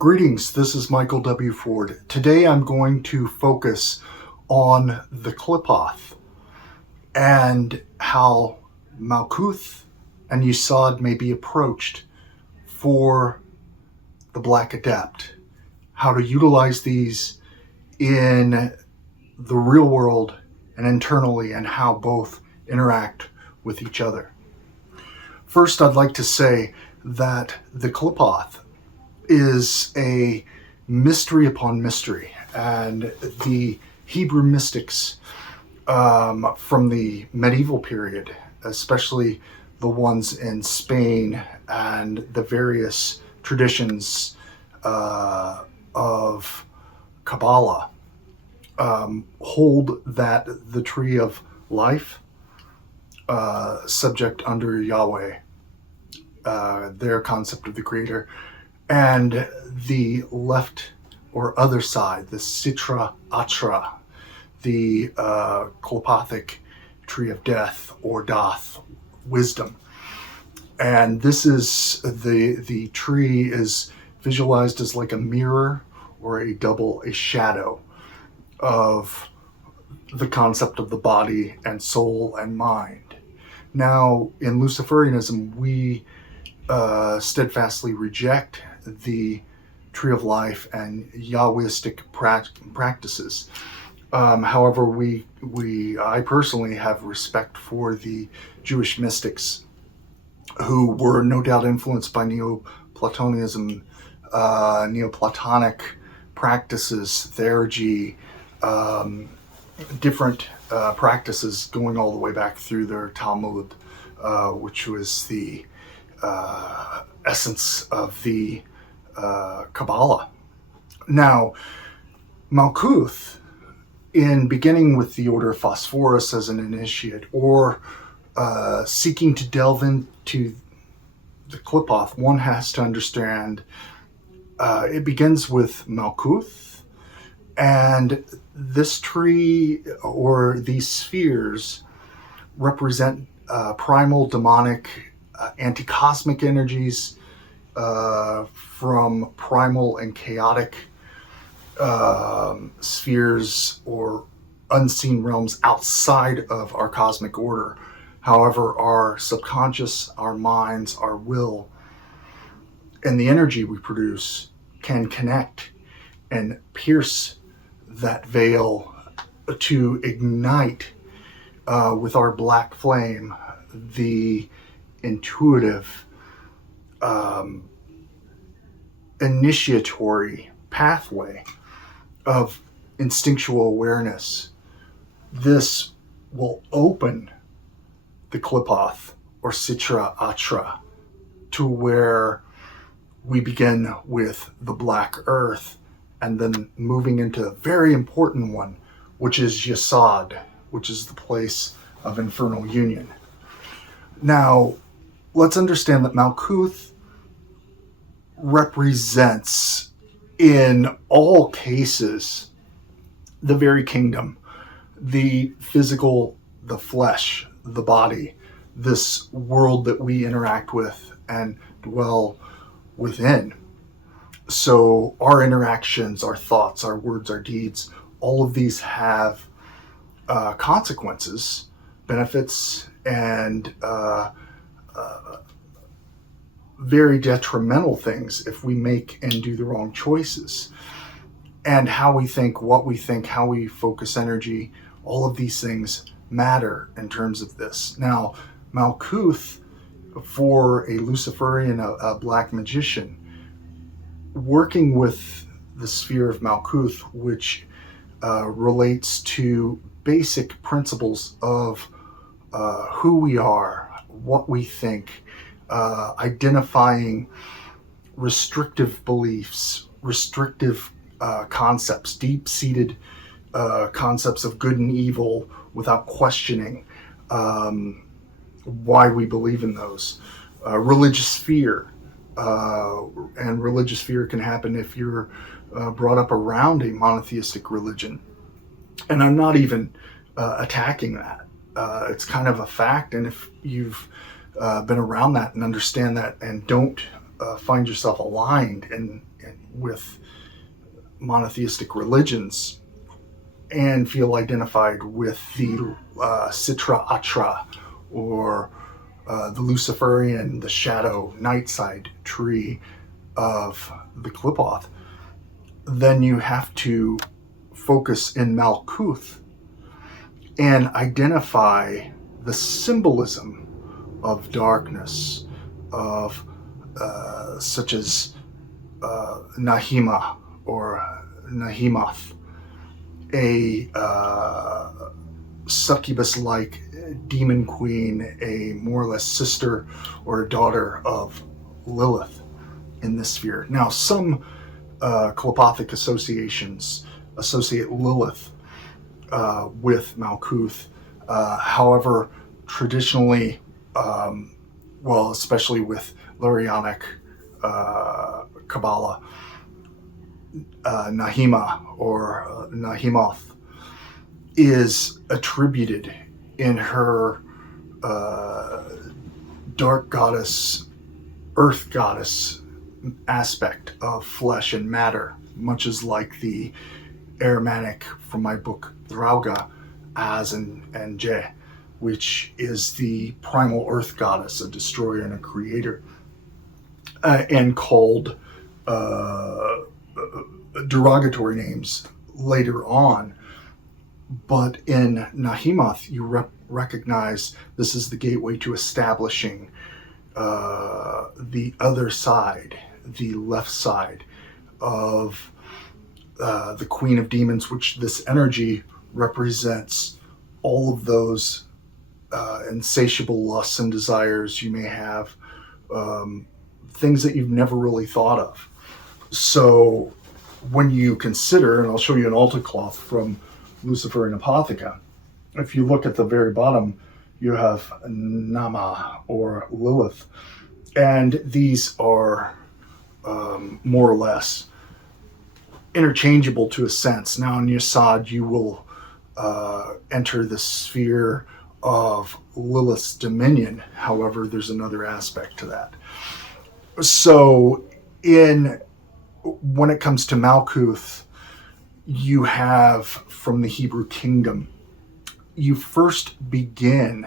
Greetings, this is Michael W. Ford. Today I'm going to focus on the Qliphoth and how Malkuth and Yesod may be approached for the Black Adept, how to utilize these in the real world and internally, and how both interact with each other. First, I'd like to say that the Qliphoth is a mystery upon mystery, and the Hebrew mystics from the medieval period, especially the ones in Spain and the various traditions of Kabbalah, hold that the tree of life, subject under Yahweh, their concept of the Creator, and the left or other side, the Sitra Achra, the Qliphothic tree of death or Doth, wisdom. And this is the tree is visualized as like a mirror or a shadow of the concept of the body and soul and mind. Now, in Luciferianism, we steadfastly reject the tree of life and Yahwistic practices. However, I personally have respect for the Jewish mystics who were no doubt influenced by Neoplatonism, Neoplatonic practices, theurgy, different practices going all the way back through their Talmud, which was the essence of the Kabbalah. Now, Malkuth, in beginning with the Order of Phosphorus as an initiate, or seeking to delve into the Qliphoth, one has to understand it begins with Malkuth, and this tree or these spheres represent primal demonic anti-cosmic energies from primal and chaotic spheres or unseen realms outside of our cosmic order. However, our subconscious, our minds, our will, and the energy we produce can connect and pierce that veil to ignite with our black flame the intuitive, initiatory pathway of instinctual awareness. This will open the Qliphoth or Sitra Achra to where we begin with the black earth and then moving into a very important one, which is Yesod, which is the place of infernal union. Now, let's understand that Malkuth represents, in all cases, the very kingdom, the physical, the flesh, the body, this world that we interact with and dwell within. So our interactions, our thoughts, our words, our deeds, all of these have consequences, benefits, and very detrimental things if we make and do the wrong choices. And how we think, what we think, how we focus energy, all of these things matter in terms of this. Now, Malkuth, for a Luciferian, a Black Magician, working with the Sphere of Malkuth, which relates to basic principles of who we are, what we think, identifying restrictive beliefs, restrictive concepts, deep-seated concepts of good and evil without questioning why we believe in those. Religious fear, and religious fear can happen if you're brought up around a monotheistic religion. And I'm not even attacking that. It's kind of a fact, and if you've been around that and understand that and don't find yourself aligned with monotheistic religions and feel identified with the Sitra Achra, or the Luciferian, the shadow Nightside tree of the Qliphoth, then you have to focus in Malkuth and identify the symbolism of darkness, of such as Nahima or Nahimath, a succubus-like demon queen, a more or less sister or daughter of Lilith in this sphere. Now, some Qliphothic associations associate Lilith with Malkuth. However, traditionally, especially with Lurianic Kabbalah, Nahima or Nahimath is attributed in her dark goddess, earth goddess aspect of flesh and matter, much as like the Aramaic from my book Drauga, Az and Je, which is the primal earth goddess, a destroyer and a creator, and called derogatory names later on. But in Nahimath, you recognize this is the gateway to establishing the other side, the left side of the Queen of Demons, which this energy represents all of those insatiable lusts and desires you may have, things that you've never really thought of. So when you consider, and I'll show you an altar cloth from Luciferian Apotheca, if you look at the very bottom, you have Nama or Lilith, and these are more or less interchangeable to a sense. Now in Yesod, you will enter the sphere of Lilith's dominion. However, there's another aspect to that. So when it comes to Malkuth, you have from the Hebrew kingdom, you first begin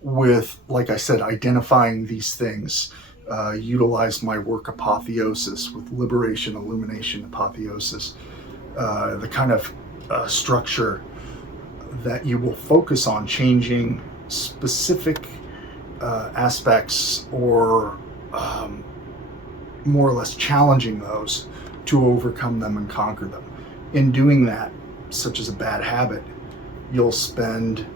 with, like I said, identifying these things. Utilize my work Apotheosis with liberation, illumination, apotheosis, the kind of structure that you will focus on changing specific aspects, or more or less challenging those to overcome them and conquer them. In doing that, such as a bad habit, you'll spend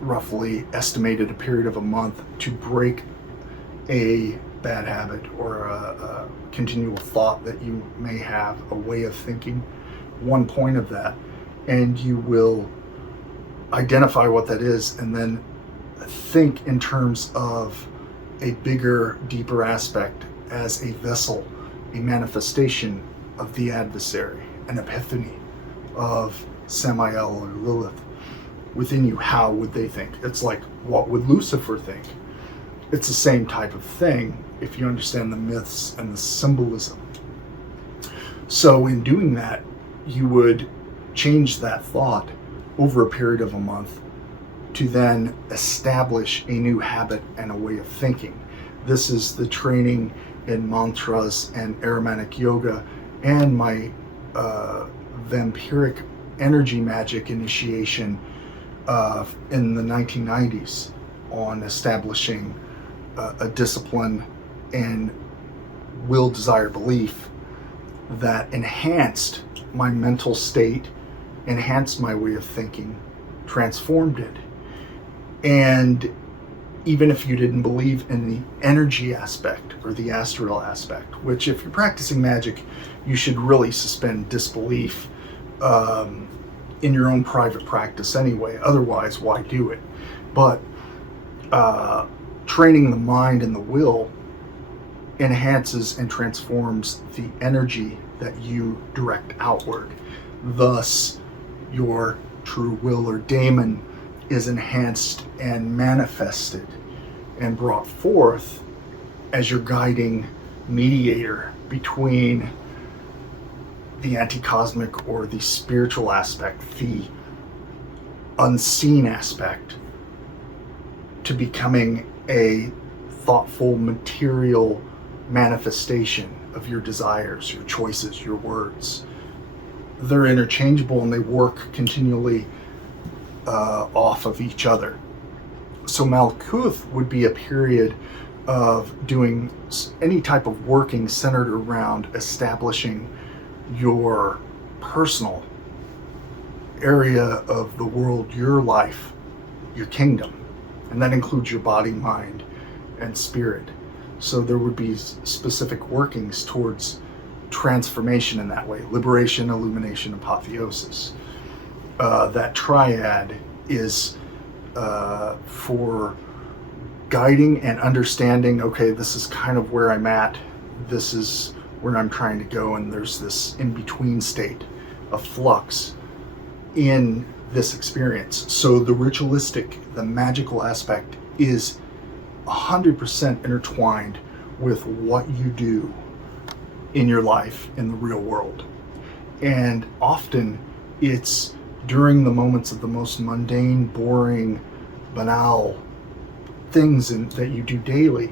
roughly estimated a period of a month to break a bad habit or a continual thought that you may have, a way of thinking, one point of that, and you will identify what that is and then think in terms of a bigger, deeper aspect as a vessel, a manifestation of the adversary, an epiphany of SAMAEL or Lilith within you. How would they think? It's like, what would Lucifer think? It's the same type of thing if you understand the myths and the symbolism. So in doing that, you would change that thought over a period of a month to then establish a new habit and a way of thinking. This is the training in mantras and Aramaic yoga and my vampiric energy magic initiation in the 1990s on establishing a discipline and will, desire, belief that enhanced my mental state, enhanced my way of thinking, transformed it. And even if you didn't believe in the energy aspect or the astral aspect, which if you're practicing magic, you should really suspend disbelief in your own private practice anyway. Otherwise, why do it? But training the mind and the will enhances and transforms the energy that you direct outward. Thus, your true will or daemon is enhanced and manifested and brought forth as your guiding mediator between the anti-cosmic or the spiritual aspect, the unseen aspect, to becoming a thoughtful, material manifestation of your desires, your choices, your words. They're interchangeable and they work continually off of each other. So Malkuth would be a period of doing any type of working centered around establishing your personal area of the world, your life, your kingdom. And that includes your body, mind, and spirit. So there would be specific workings towards transformation in that way: liberation, illumination, apotheosis. That triad is for guiding and understanding, okay, this is kind of where I'm at, this is where I'm trying to go, and there's this in-between state of flux in this experience. So the ritualistic, the magical aspect is 100% intertwined with what you do in your life in the real world. And often it's during the moments of the most mundane, boring, banal things that you do daily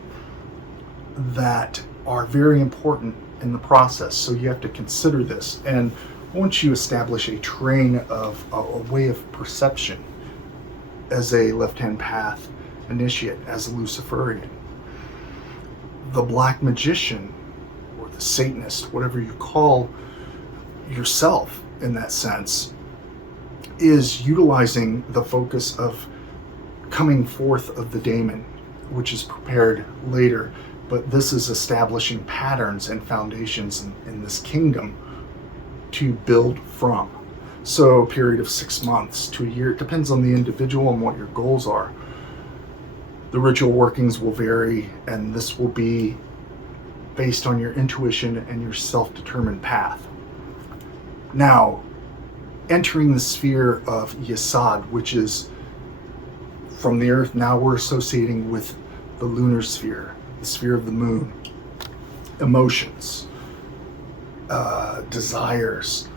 that are very important in the process. So you have to consider this. And once you establish a train of a way of perception as a left-hand path initiate, as a Luciferian, the Black Magician or the Satanist, whatever you call yourself in that sense, is utilizing the focus of coming forth of the daemon, which is prepared later, but this is establishing patterns and foundations in this kingdom to build from. So a period of 6 months to a year, it depends on the individual and what your goals are. The ritual workings will vary, and this will be based on your intuition and your self-determined path. Now, entering the sphere of Yesod, which is from the earth, now we're associating with the lunar sphere, the sphere of the moon, emotions, desires,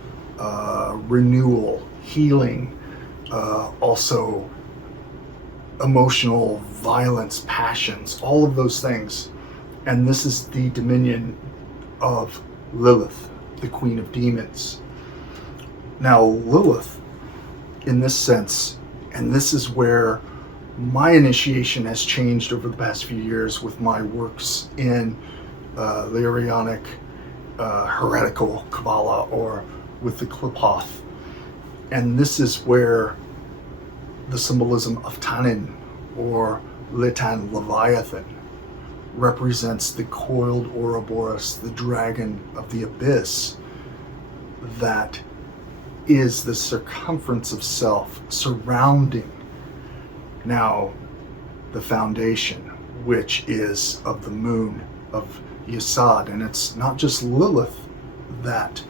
renewal, healing, also emotional violence, passions, all of those things. And this is the dominion of Lilith, the queen of demons. Now, Lilith, in this sense, and this is where my initiation has changed over the past few years with my works in the Aramaic heretical Kabbalah, or with the Qliphoth. And this is where the symbolism of Tanin, or Litan Leviathan, represents the coiled Ouroboros, the dragon of the abyss, that is the circumference of self surrounding now the foundation, which is of the moon of Yesod. And it's not just Lilith that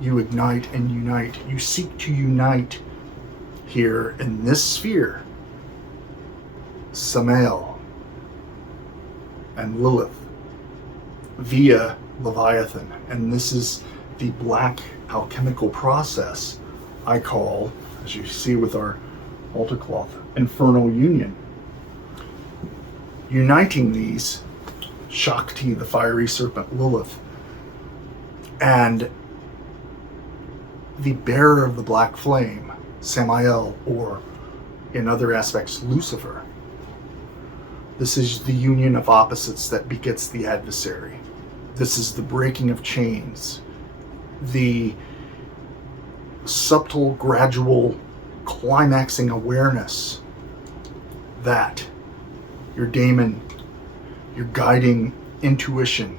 you ignite and unite. You seek to unite here in this sphere SAMAEL and Lilith via Leviathan. And this is the black alchemical process I call, as you see with our altar cloth, infernal union. Uniting these, Shakti, the fiery serpent, Lilith, and the bearer of the black flame, SAMAEL, or in other aspects, Lucifer. This is the union of opposites that begets the adversary. This is the breaking of chains, the subtle, gradual, climaxing awareness that your daemon, your guiding intuition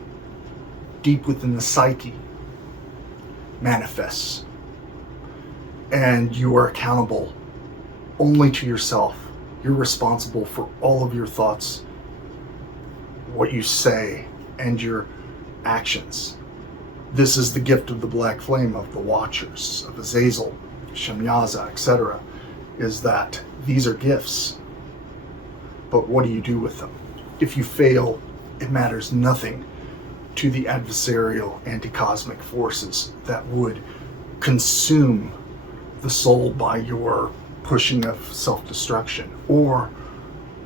deep within the psyche manifests. And you are accountable only to yourself. You're responsible for all of your thoughts, what you say, and your actions. This is the gift of the black flame, of the watchers, of Azazel, Shemyaza, etc., is that these are gifts. But what do you do with them? If you fail, it matters nothing to the adversarial anti-cosmic forces that would consume the soul by your pushing of self-destruction, or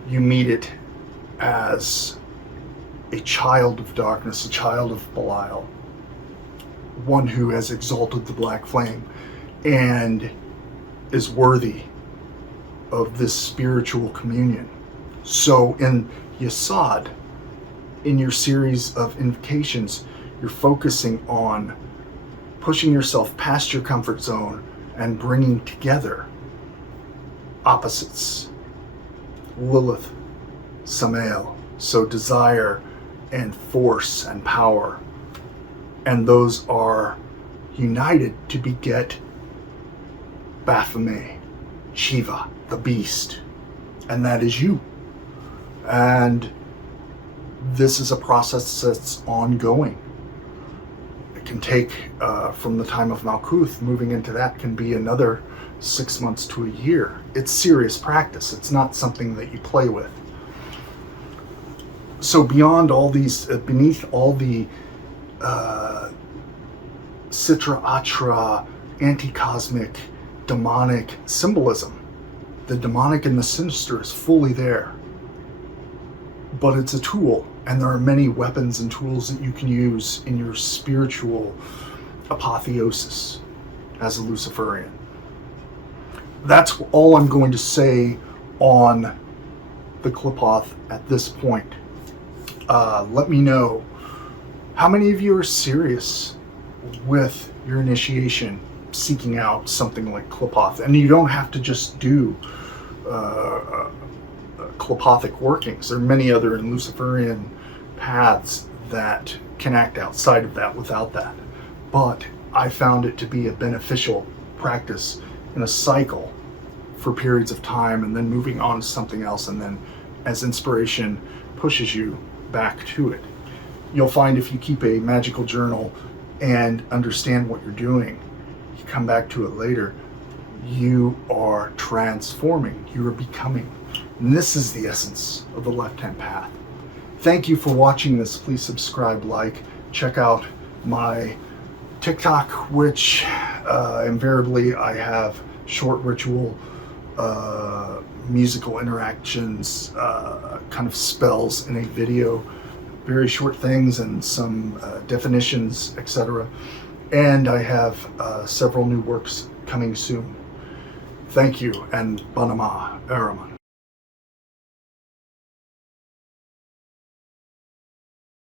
you meet it as a child of darkness, a child of Belial, one who has exalted the black flame and is worthy of this spiritual communion. So in Yesod, in your series of invocations, you're focusing on pushing yourself past your comfort zone and bringing together opposites. Lilith, SAMAEL, so desire and force and power. And those are united to beget Baphomet, Shiva, the beast. And that is you. And this is a process that's ongoing. It can take, from the time of Malkuth, moving into that can be another 6 months to a year. It's serious practice. It's not something that you play with. So beyond all these, beneath all the Sitra Achra, anti-cosmic, demonic symbolism, the demonic and the sinister is fully there. But it's a tool, and there are many weapons and tools that you can use in your spiritual apotheosis as a Luciferian. That's all I'm going to say on the Qliphoth at this point. Let me know how many of you are serious with your initiation, seeking out something like Qliphoth. And you don't have to just do Qliphothic workings. There are many other Luciferian paths that can act outside of that without that. But I found it to be a beneficial practice in a cycle for periods of time, and then moving on to something else, and then as inspiration pushes you back to it. You'll find if you keep a magical journal and understand what you're doing, you come back to it later, you are transforming, you are becoming. And this is the essence of the left-hand path. Thank you for watching this. Please subscribe, like, check out my TikTok, which invariably I have short ritual musical interactions, kind of spells in a video, very short things and some definitions, etc. And I have several new works coming soon. Thank you, and Banama Araman.